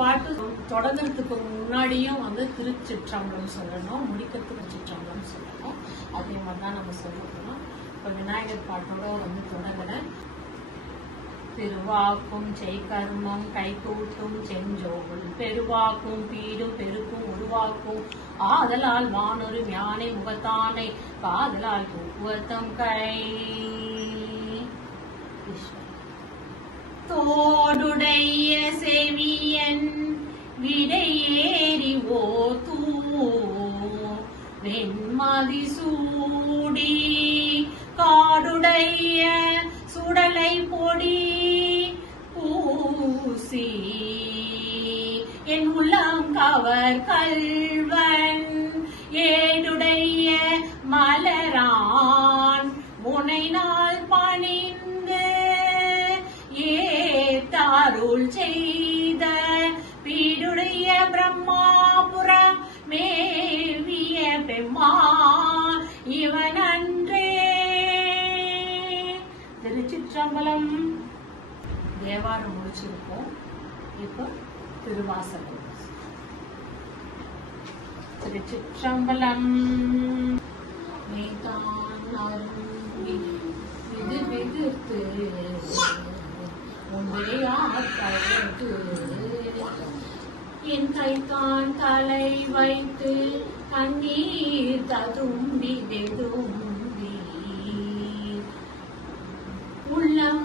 பாட்டு தொடங்குறதுக்கு முன்னாடியும் வந்து திருச்சிற்றம்பலம் சொல்லணும் முடிக்கிறதுக்கு சிற்றம்பலம் சொல்லணும். அதே மாதிரி தான் நம்ம சொல்லணும். இப்போ விநாயகர் பாட்டோட வந்து தொடங்குறேன். திருவாக்கும் செய்கர்மம் கைகூட்டும் செஞ்சோல் பெருவாக்கும் பீடும் பெருக்கும் உருவாக்கும். ஆதலால் வானொரு ஞானை முகத்தானை. காதலால் தூக்குவத்தம் கை தோடுடைய செவியன் விடையேறி தூ. வெண்மதி சூடி காடுடைய சுடலை பொடி பூசி. என் உள்ளம் கவர் கல்வன் ஏடு பிரம்மாபுரம் மேவிய பெம்மா இவன் அன்றே திருச்சிற்றம்பலம். தேவாரம் முடிச்சிருக்கோம் இப்போ திருவாசகம். திருச்சிற்றம்பலம். நீதான் அரும்பி இது வெகுத்து உண்மையாட்டு என் கைத்தான் தலை வைத்து தண்ணீர் ததும்பி வெதும்பி உள்ளம்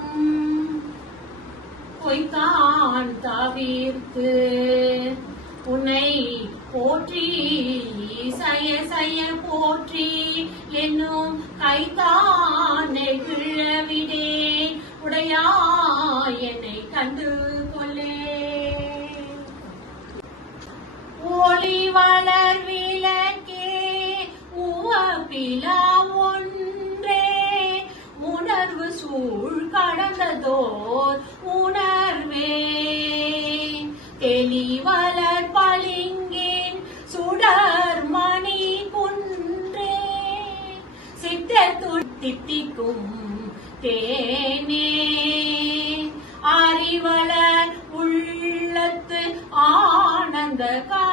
பொய்தான் தவிர்த்து உன்னை போற்றி சய சய போற்றி என்னும் கைத்தான் கடந்ததோர் உணர்வே. தெளிவலர் பளிங்கின் சுடர் மணி குன்றே. சித்தத்துள் தித்திக்கும் தேனே. அறிவலர் உள்ளத்து ஆனந்த கா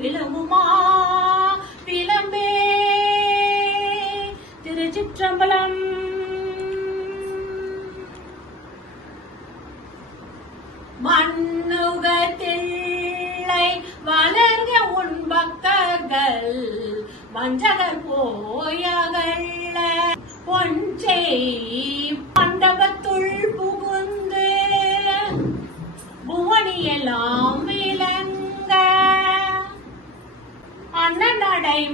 விழுமுமா விளம்பே. திருச்சிற்றம்பலம் மண்ணுகத்தில்லை வளர்க உன் பக்தர்கள் வஞ்சகர் போயகல்ல பொஞ்சை மண்டபத்துள் புகுந்து புவனியெல்லாம்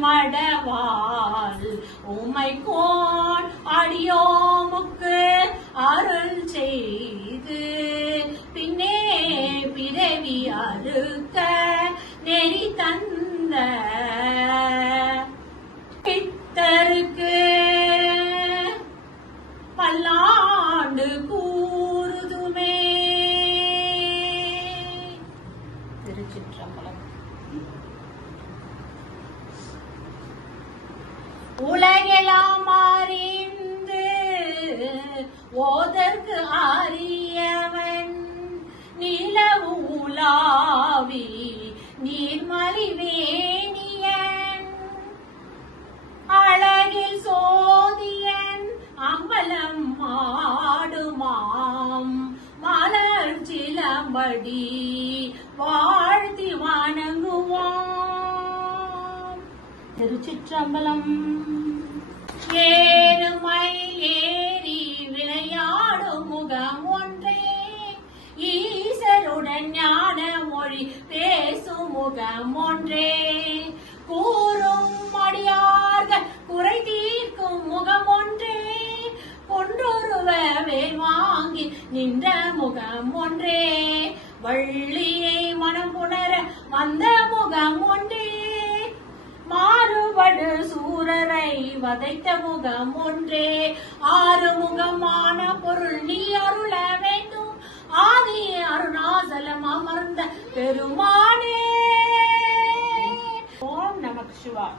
அண்ணனடை மடவால் உமை போல் அடியோமுக்கு அருள் செய்து பின்னே பிறவி அறுக்க நெறி தந்த பித்தருக்கு பல்லாண்டு கூறுதுமே. திருச்சிற்றம்பலம். உலகெல்லாம் அறிந்து ஓதற்கு அறியவன். நிலவு உலாவி நீர்மலி வேணியன். அழகில் சோதியன் அம்பலம் ஆடுமாம். மலர் சிலம்படி திருச்சிற்றம்பலம். ஏறுமை ஏறி விளையாடும் முகம் ஒன்றே. ஈசருடன் ஞான மொழி பேசும் முகம் ஒன்றே. கூறும் மடியார்கள் குறை தீர்க்கும் முகம் ஒன்றே. கொன்றொருவ வேல் வாங்கி நின்ற முகம் ஒன்றே. வள்ளியை மனம் புணர வந்த முகம் ஒன்றே. அசுரரை வதைத்த முகம் ஒன்றே. ஆறு முகமான பொருள் நீ அருள வேண்டும். ஆதி அருணாசலம் அமர்ந்த பெருமானே. ஓம் நமக் சிவா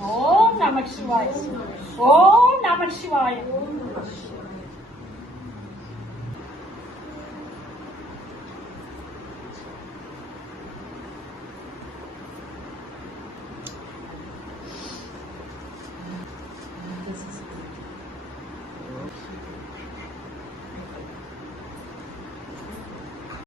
ஓம் நமக் சிவாய். ஓம் நமக் சிவாய்.